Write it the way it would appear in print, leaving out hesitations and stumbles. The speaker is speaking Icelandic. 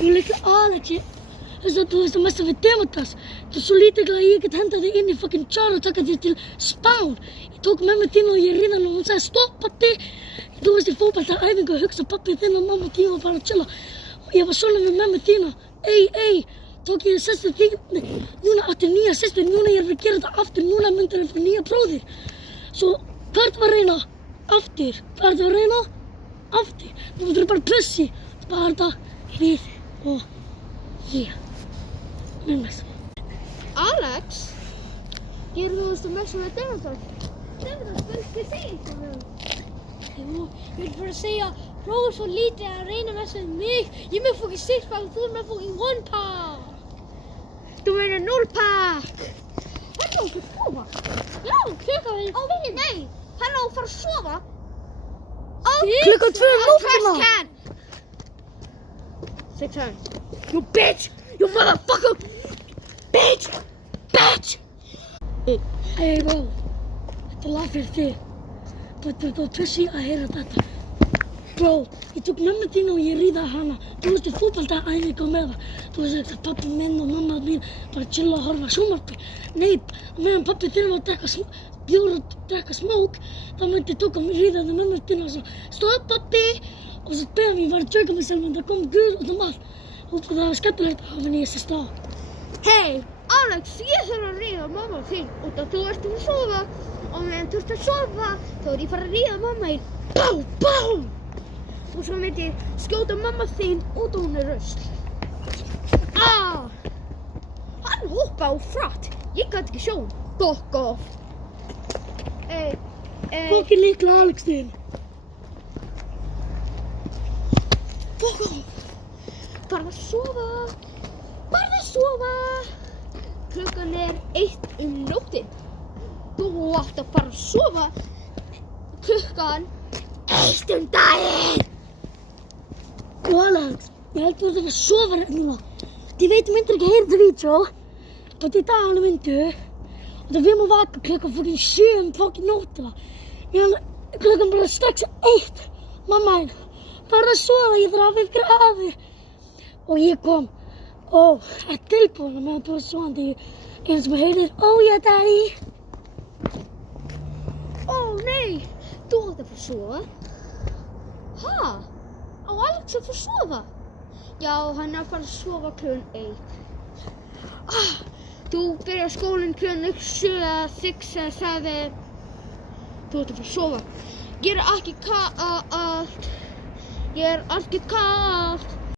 og litla Alexi, þú veist að messa við Demetas. Þú er svo lítill að ég get hendað þig inn í fucking jar og taka þig til Spán. Ég tók mömmu þína og ég ríði hana og hún sagði stopp pabbi. Þú veist í fótboltaæfingu og hugsa pabbi þinn og mamma þín var bara að chilla. Og ég var svona við mömmu þína. Tók ég systur þín, núna áttu nýja systur, núna ég að gera þetta aftur, núna myndir ég nýja bróðir. Svo hvert var að reyna? Aftur. Hvert var að reyna? Aftur. Þú myndir bara pussi. Bara þetta við og ég. Alex? Ég þú veist að messa með Demetas. Demetas, hvað segir þú með hann? Jú, ég vil bara segja, prófa svo lítið að reyna að messa með mig. Ég er með fucking 6-pack og þú er með fucking 1-pack. Þú meinar 0-pack. Hann á að sofa. Já, klukkan er... Nei, hann á að fara að sofa. Klukkan 2 nóttina. 6:10. You bitch! You motherfucker! Bitch! Hey bro, þetta er lag fyrir þig. Þú ert pussi að heyra þetta. Bro, ég tók mömmu þína og ég ríðaði hana. Þú veist í fótboltaæfingu með það. Þú veist að pabbi minn og mamma mín bara chilla að horfa á sjónvarpið. Nei, meðan pabbi þinn var að drekka bjór og drekka smók, þá myndi tók hann ríðaði mömmu þína og svo stopp pabbi! Og svo beðan ég var að djöka mig sjálf en það kom guð út allt. Og það var skemmtilegt að hafa henni í þessi stað. Hey, Alex, ég þarf að ríða mamma þín út af þú ert að sofa. Og meðan þú ert að sofa, þá er ég fara að ríða mamma þín. Bám! Og svo myndi ég skjóta mamma þín út og hún er rusl. Hann hoppaði á frætt. Ég gæti ekki sjá hann. Fuck off. Fucking litla Alex þín. Fuck off. Bara að sofa. Klukkan er 1 nóttin. Þú átt að fara að sofa. Klukkan 1 daginn. Og Alex, ég held þú ert að sofa hérna núna. Þið veit myndir ekki heyra þetta vídeo. Bara í dag hann myndu. Og það við má vaka klukkan fucking 7 fucking nóttina. Klukkan bara strax 1. Mamma henn, bara að sofa, ég þarf að vera grafið. Og ég kom. Er tilbúin meðan þú ert sofandi. Eins og maður heyrðir, yeah daddy. Nei, þú átt að fara að sofa. Ha? Á Alex að fara að sofa? Já, hann er að fara að sofa klukkan 1. Þú byrjar skólinn klukkan 7, 6, 7. Þú átt að fara að sofa. Ég er ekki kalt.